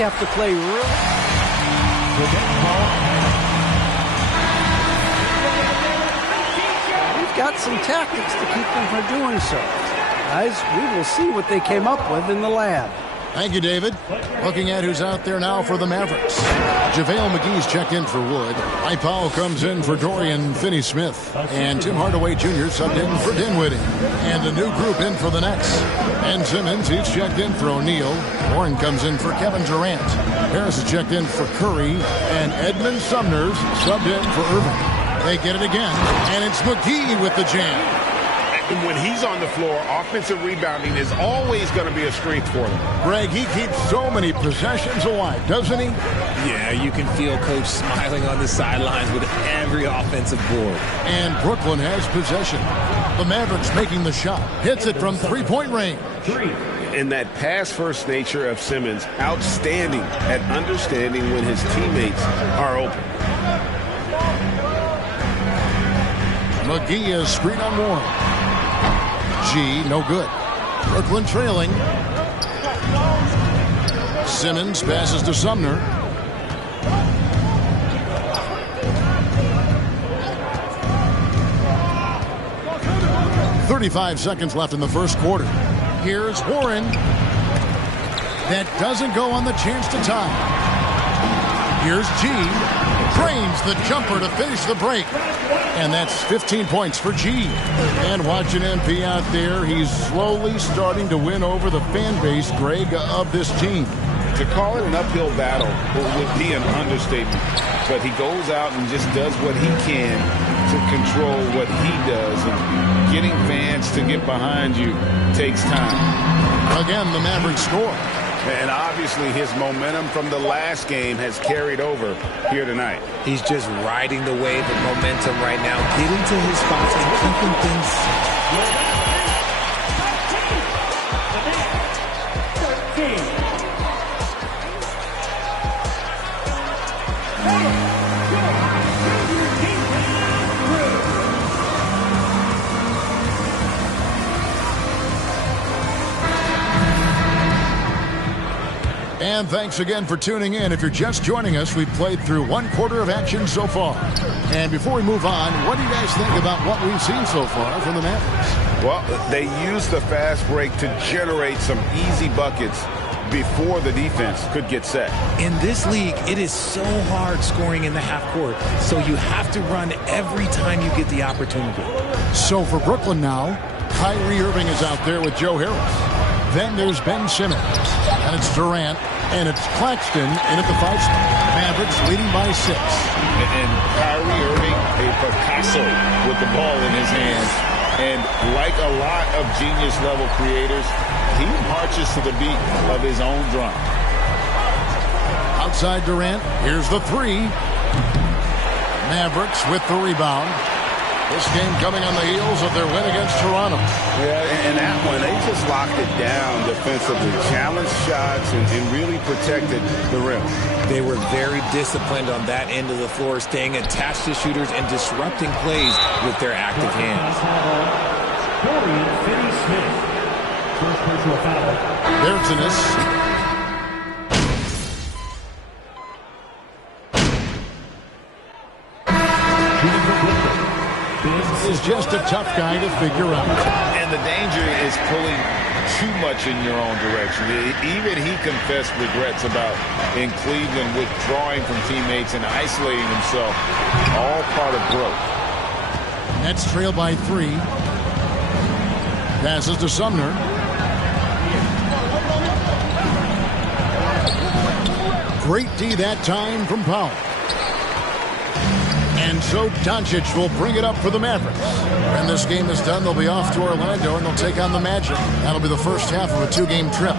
have to play real. We've got some tactics to keep them from doing so. Guys, we will see what they came up with in the lab. Thank you, David. Looking at who's out there now for the Mavericks. JaVale McGee's checked in for Wood. Mike Powell comes in for Dorian Finney-Smith. And Tim Hardaway Jr. subbed in for Dinwiddie. And a new group in for the Nets. Ben Simmons, he's checked in for O'Neal. Warren comes in for Kevin Durant. Harris is checked in for Curry. And Edmund Sumner's subbed in for Irving. They get it again. And it's McGee with the jam. When he's on the floor, offensive rebounding is always going to be a strength for them. Greg, he keeps so many possessions alive, doesn't he? Yeah, you can feel Coach smiling on the sidelines with every offensive board. And Brooklyn has possession. The Mavericks making the shot. Hits it from three-point range. And that pass-first nature of Simmons, outstanding at understanding when his teammates are open. McGee is screen on Warren. G, no good. Brooklyn trailing. Simmons passes to Sumner. .35 seconds left in the first quarter. Here's Warren. That doesn't go on the chance to tie. Here's G. Drains the jumper to finish the break. And that's 15 points for G. And watching MP out there, he's slowly starting to win over the fan base, Greg, of this team. To call it an uphill battle would be an understatement. But he goes out and just does what he can to control what he does. And getting fans to get behind you takes time. Again, the Mavericks score. And obviously his momentum from the last game has carried over here tonight. He's just riding the wave of momentum right now, getting to his spots and keeping things. And thanks again for tuning in. If you're just joining us, we've played through one quarter of action so far. And before we move on, what do you guys think about what we've seen so far from the Mavericks? Well, they used the fast break to generate some easy buckets before the defense could get set. In this league, it is so hard scoring in the half court, so you have to run every time you get the opportunity. So for Brooklyn now, Kyrie Irving is out there with Joe Harris. Then there's Ben Simmons, and it's Durant, and it's Claxton in at the 5 spot. Mavericks leading by 6. And Kyrie Irving, a Picasso with the ball in his hands. And like a lot of genius-level creators, he marches to the beat of his own drum. Outside Durant, here's the 3. Mavericks with the rebound. This game coming on the heels of their win against Toronto. Yeah, and that one, they just locked it down defensively, challenged shots, and really protected the rim. They were very disciplined on that end of the floor, staying attached to shooters and disrupting plays with their active hands. Dorian Finney-Smith. First personal foul. There's an assist. Is just a tough guy to figure out. And the danger is pulling too much in your own direction. Even he confessed regrets about in Cleveland withdrawing from teammates and isolating himself. All part of growth. Nets trail by 3. Passes to Sumner. Great D that time from Powell. And so Doncic will bring it up for the Mavericks. When this game is done, they'll be off to Orlando and they'll take on the Magic. That'll be the first half of a 2-game trip.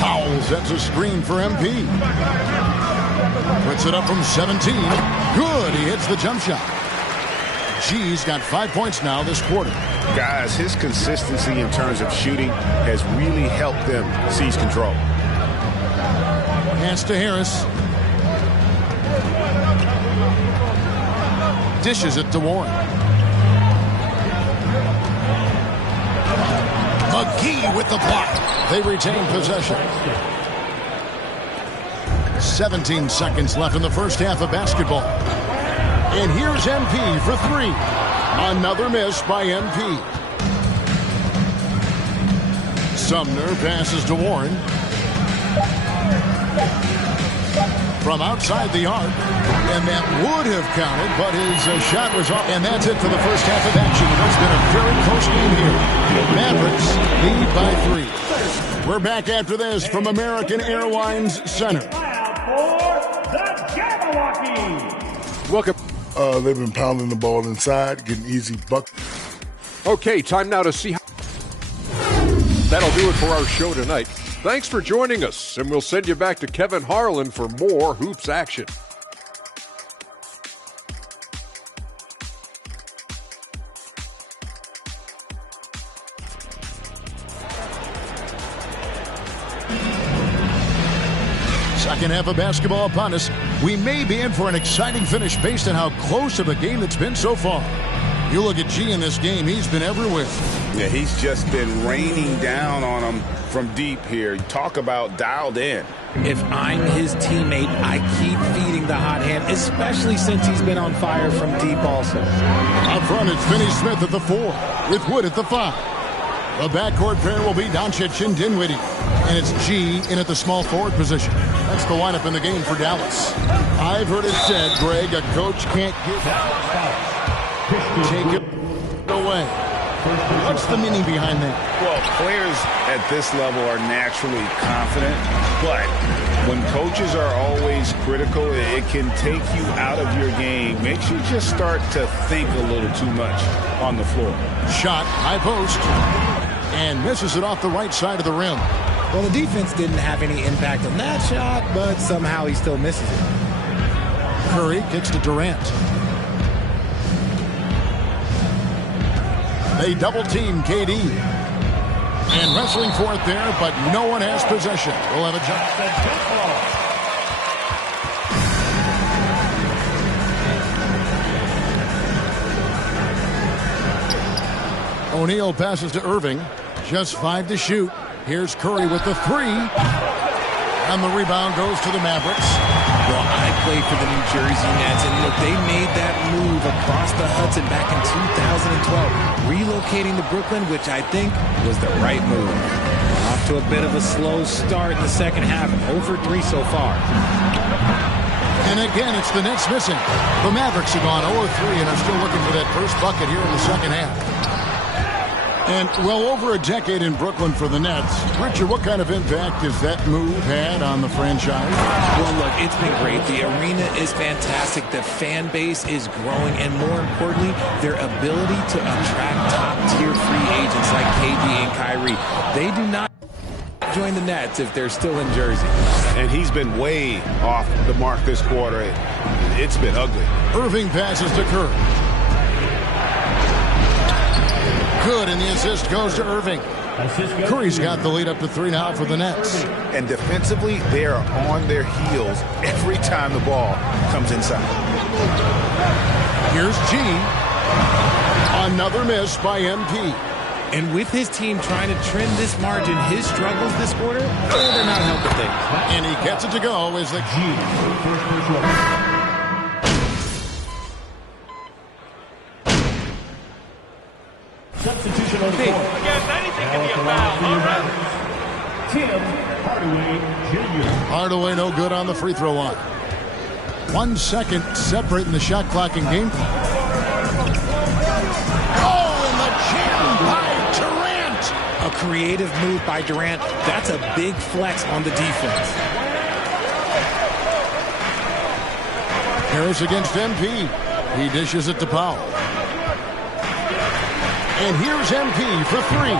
Powell sets a screen for MP. Puts it up from 17. Good, he hits the jump shot. G's got 5 points now this quarter. Guys, his consistency in terms of shooting has really helped them seize control. Pass to Harris. Dishes it to Warren. McGee with the block. They retain possession. 17 seconds left in the first half of basketball. And here's MP for three. Another miss by MP. Sumner passes to Warren. From outside the arc. And that would have counted, but his shot was off. And that's it for the first half of action. It's been a very close game here. Mavericks lead by 3. We're back after this from American Airlines Center. Welcome. They've been pounding the ball inside, getting easy buckets. Okay, time now to see how. That'll do it for our show tonight. Thanks for joining us, and we'll send you back to Kevin Harlan for more hoops action. Second half of basketball upon us. We may be in for an exciting finish based on how close of a game it's been so far. You look at G in this game, he's been everywhere. Yeah, he's just been raining down on them from deep here. Talk about dialed in. If I'm his teammate, I keep feeding the hot hand, especially since he's been on fire from deep also. Up front, it's Finney Smith at the 4, with Wood at the 5. The backcourt pair will be Doncic and Dinwiddie. And it's G in at the small forward position. That's the lineup in the game for Dallas. I've heard it said, Greg, a coach can't take it away. What's the meaning behind that? Well, players at this level are naturally confident, but when coaches are always critical, it can take you out of your game. Makes you just start to think a little too much on the floor. Shot, high post, and misses it off the right side of the rim. Well, the defense didn't have any impact on that shot, but somehow he still misses it. Curry kicks to Durant. They double-team KD. And wrestling for it there, but no one has possession. We'll have a jump. O'Neal passes to Irving. Just 5 to shoot. Here's Curry with the 3. And the rebound goes to the Mavericks. Well, I played for the New Jersey Nets, and look, they made that move across the Hudson back in 2012, relocating to Brooklyn, which I think was the right move. Off to a bit of a slow start in the second half, 0 for 3 so far. And again, it's the Nets missing. The Mavericks have gone 0 for 3 and are still looking for that first bucket here in the second half. And well over a decade in Brooklyn for the Nets. Richard, what kind of impact has that move had on the franchise? Well, look, it's been great. The arena is fantastic. The fan base is growing. And more importantly, their ability to attract top-tier free agents like KD and Kyrie. They do not join the Nets if they're still in Jersey. And he's been way off the mark this quarter. It's been ugly. Irving passes to Curry. Good, and the assist goes to Irving. Curry's got the lead up to 3 now for the Nets. And defensively, they are on their heels every time the ball comes inside. Here's G. Another miss by MP. And with his team trying to trim this margin, his struggles this quarter, they're not helping things. And he gets it to go as the G. Substitution on the court. Anything can be a foul. All right. Tim Hardaway Jr. Hardaway no good on the free throw line. 1 second separating the shot clock and game clock. Oh, and the jam by Durant. A creative move by Durant. That's a big flex on the defense. Harris against MP. He dishes it to Powell. And here's MP for 3.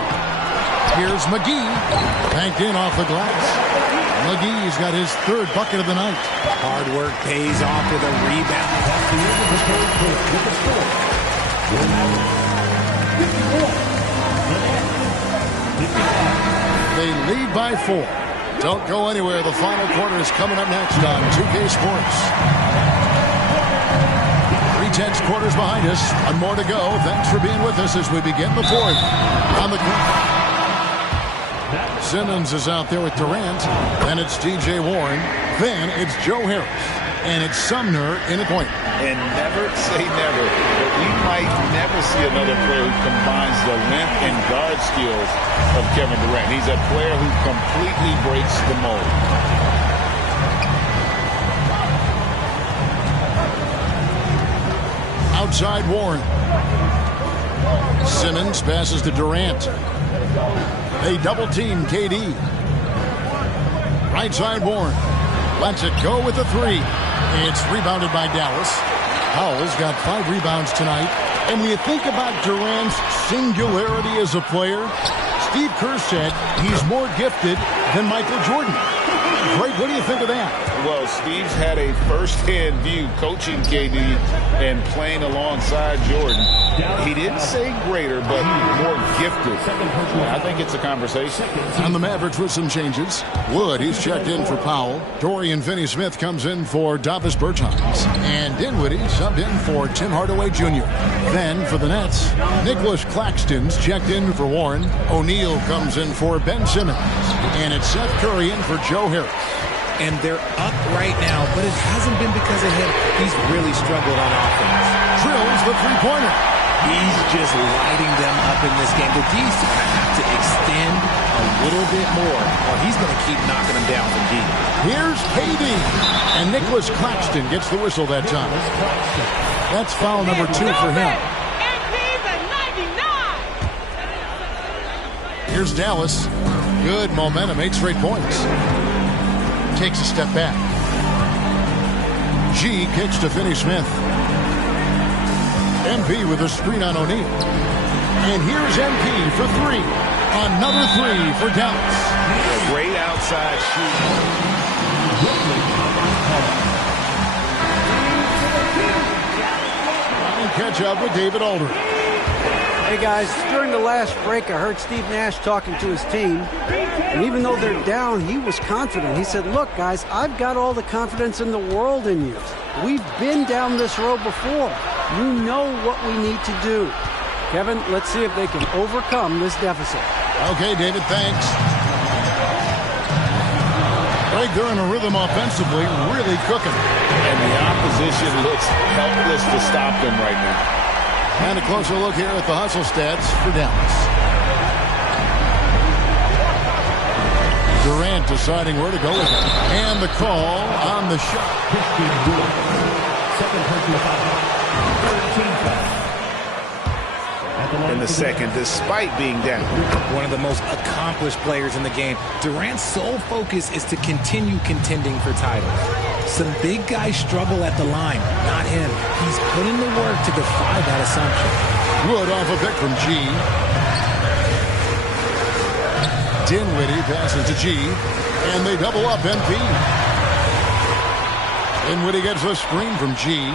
Here's McGee. Banked in off the glass. McGee's got his 3rd bucket of the night. Hard work pays off with a rebound. That's the end of the third quarter with the score. 54. They lead by 4. Don't go anywhere. The final quarter is coming up next on 2K Sports. 3/10 quarters behind us. One more to go. Thanks for being with us as we begin the 4th on the clock. Simmons is out there with Durant. Then it's T.J. Warren. Then it's Joe Harris. And it's Sumner in at point. And never say never, but we might never see another player who combines the length and guard skills of Kevin Durant. He's a player who completely breaks the mold. Outside Warren. Simmons passes to Durant. They double team KD. Right side Warren. Lets it go with the three. It's rebounded by Dallas. Powell's got 5 rebounds tonight. And when you think about Durant's singularity as a player, Steve Kerr said he's more gifted than Michael Jordan. Greg, what do you think of that? Well, Steve's had a first-hand view coaching KD and playing alongside Jordan. He didn't say greater, but more gifted. I think it's a conversation. On the Mavericks with some changes. Wood, he's checked in for Powell. Dorian Finney-Smith comes in for Davis Bertans. And Dinwiddie subbed in for Tim Hardaway Jr. Then for the Nets, Nicholas Claxton's checked in for Warren. O'Neal comes in for Ben Simmons. And it's Seth Curry in for Joe Harris. And they're up right now, but it hasn't been because of him. He's really struggled on offense. Drills the three-pointer. He's just lighting them up in this game. The D's have to extend a little bit more, or he's going to keep knocking them down from deep. Here's KD. And Nicholas Claxton gets the whistle that time. That's foul number 2 for him. Here's Dallas. Good momentum, 8 straight points. Takes a step back. G kicks to Finney-Smith. MP with a screen on O'Neal. And here's MP for 3. Another 3 for Dallas. Great outside shooting. Catch up with David Aldridge. Hey guys, during the last break, I heard Steve Nash talking to his team. And even though they're down, he was confident. He said, look, guys, I've got all the confidence in the world in you. We've been down this road before. You know what we need to do. Kevin, let's see if they can overcome this deficit. Okay, David, thanks. Right, they're in a rhythm offensively, really cooking. And the opposition looks helpless to stop them right now. And a closer look here at the hustle stats for Dallas. Durant deciding where to go with it. And the call on the shot. In the second, despite being down. One of the most accomplished players in the game. Durant's sole focus is to continue contending for titles. Some big guys struggle at the line, not him. He's put in the work to defy that assumption. Wood off a pick from G. Dinwiddie passes to G. And they double up MP. Dinwiddie gets a screen from G.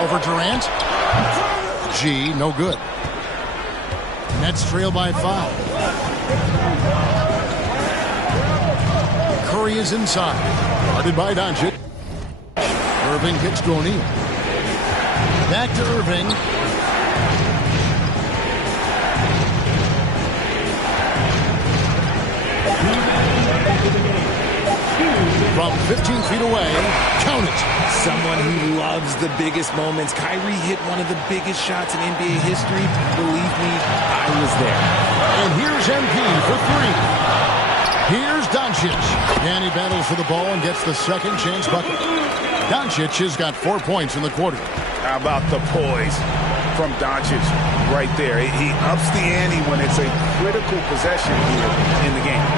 Over Durant. G, no good. Nets trail by 5. Curry is inside. Guarded by Doncic. Irving kicks to O'Neal. Back to Irving. From 15 feet away, count it. Someone who loves the biggest moments. Kyrie hit one of the biggest shots in NBA history. Believe me, I was there. And here's MP for 3. Here's Doncic. And he battles for the ball and gets the second chance bucket. Doncic has got 4 points in the quarter. How about the poise from Doncic right there? He ups the ante when it's a critical possession here in the game.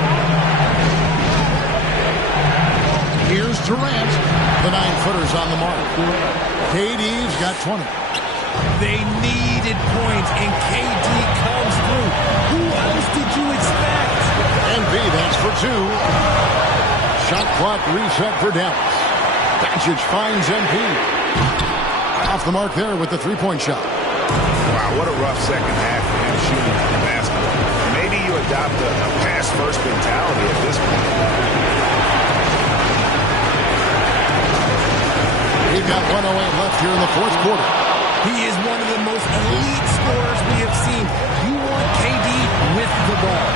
Here's Durant. The 9-footer's on the mark. KD's got 20. They needed points, and KD comes through. Who else did you expect? MP, that's for 2. Shot clock reset for Dallas. Doncic finds MP. Off the mark there with the 3-point shot. Wow, what a rough second half for him shooting the basketball. Maybe you adopt a pass-first mentality at this point. We've got 1:08 left here in the fourth quarter. He is one of the most elite scorers we have seen. You want KD ball.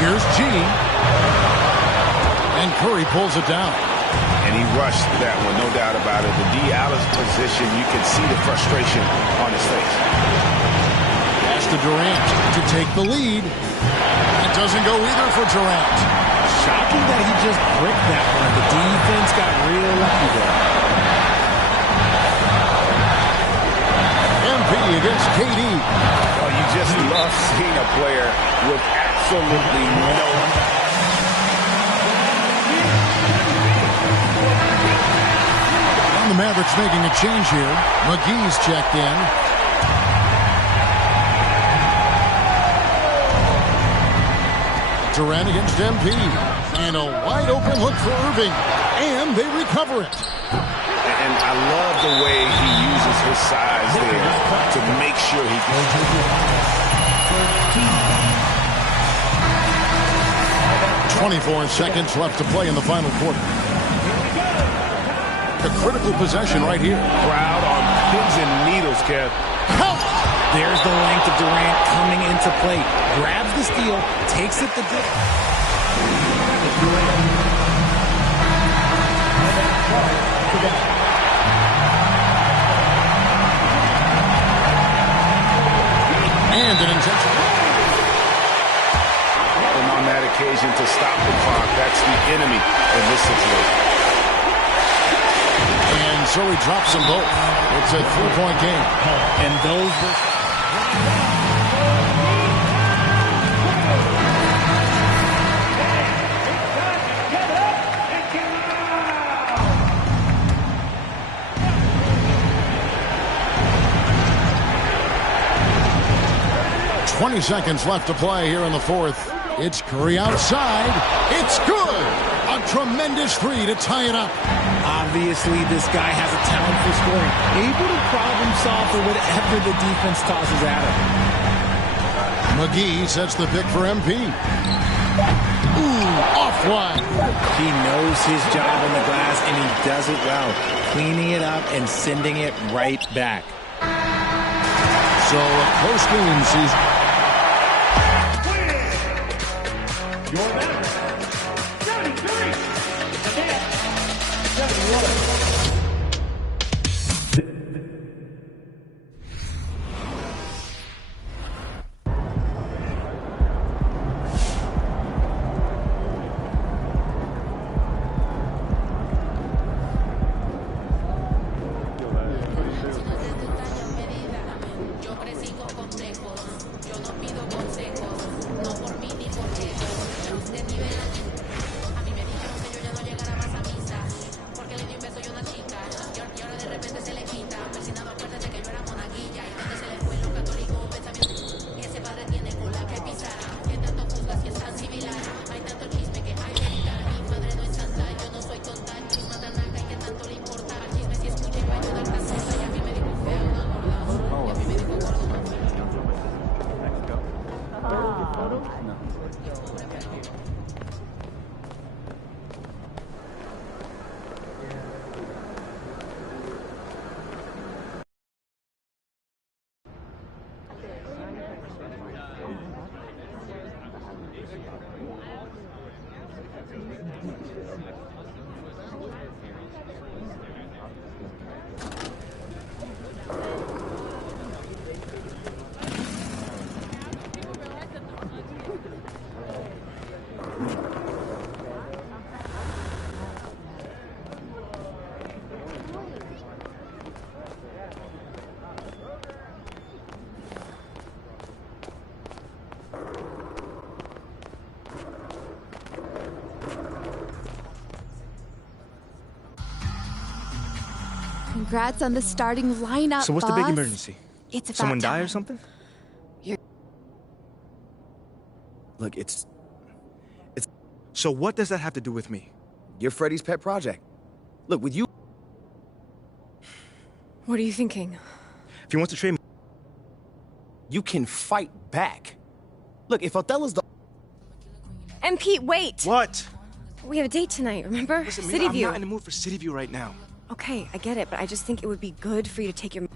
Here's G. And Curry pulls it down. And he rushed that one, no doubt about it. The D out of position, you can see the frustration on his face. Pass to Durant to take the lead. It doesn't go either for Durant. Shocking that he just bricked that one. The defense got real lucky there. MP against KD. Oh, you just love seeing a player with absolutely no... And the Mavericks making a change here. McGee's checked in. Durant against MP. And a wide open look for Irving. And they recover it. And I love the way he uses his size there to make sure he can... 24 seconds left to play in the final quarter. A critical possession right here. Crowd on pins and needles, Kev. Count! There's the length of Durant coming into play. Grabs the steal, takes it the And an intentional. And on that occasion to stop the clock, that's the enemy in this situation. And so he drops them both. It's a 3-point game. And those were... 20 seconds left to play here in the fourth. It's Curry outside. It's good. A tremendous three to tie it up. Obviously, this guy has a talent for scoring. Able to problem solve for whatever the defense tosses at him. McGee sets the pick for MP. Ooh, offline. He knows his job on the glass, and he does it well. Cleaning it up and sending it right back. So a close game sees... Your Mavericks, 73. Again, 71. 'Congrats on the starting lineup, So what's the big boss. emergency? It's about Someone die time. or something? You're- Look, it's... So what does that have to do with me? You're Freddie's pet project. Look, with you... What are you thinking? If he wants to trade me... You can fight back. Look, if Othello's the... And Pete, wait! What? We have a date tonight, remember? Listen, City Mina, I'm View. not in the mood for City View right now. Okay, I get it, but I just think it would be good for you to take your...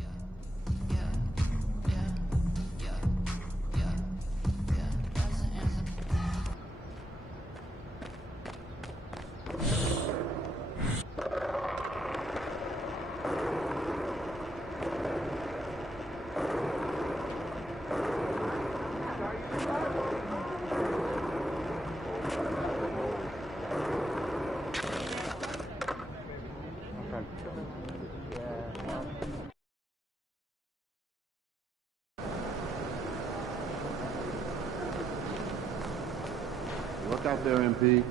luck out there, MP.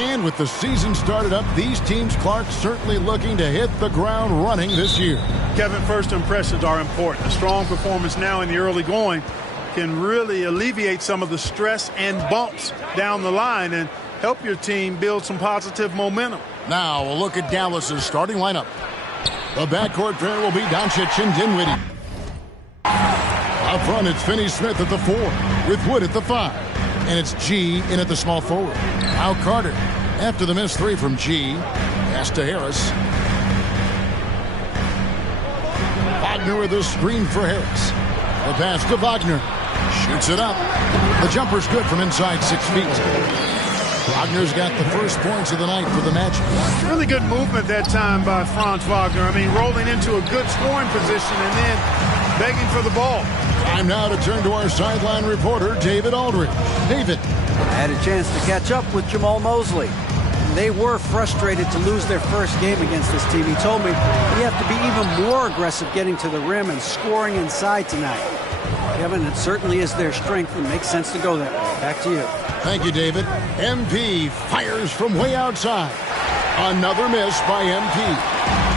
And with the season started up, these teams, Clark, certainly looking to hit the ground running this year. Kevin, first impressions are important. A strong performance now in the early going can really alleviate some of the stress and bumps down the line and help your team build some positive momentum. Now a look at Dallas's starting lineup. The backcourt pair will be Doncic and Dinwiddie. Up front, it's Finney-Smith at the 4, with Wood at the 5. And it's G in at the small forward. Now Carter, after the missed 3 from G, pass to Harris. Wagner with a screen for Harris. The pass to Wagner. Shoots it up. The jumper's good from inside 6 feet. Wagner's got the first points of the night for the Magic. Really good movement that time by Franz Wagner. I mean, rolling into a good scoring position and then begging for the ball. Time now to turn to our sideline reporter, David Aldridge. David. I had a chance to catch up with Jamal Mosley. They were frustrated to lose their first game against this team. He told me we have to be even more aggressive getting to the rim and scoring inside tonight. Kevin, it certainly is their strength and makes sense to go that way. Back to you. Thank you, David. MP fires from way outside. Another miss by MP.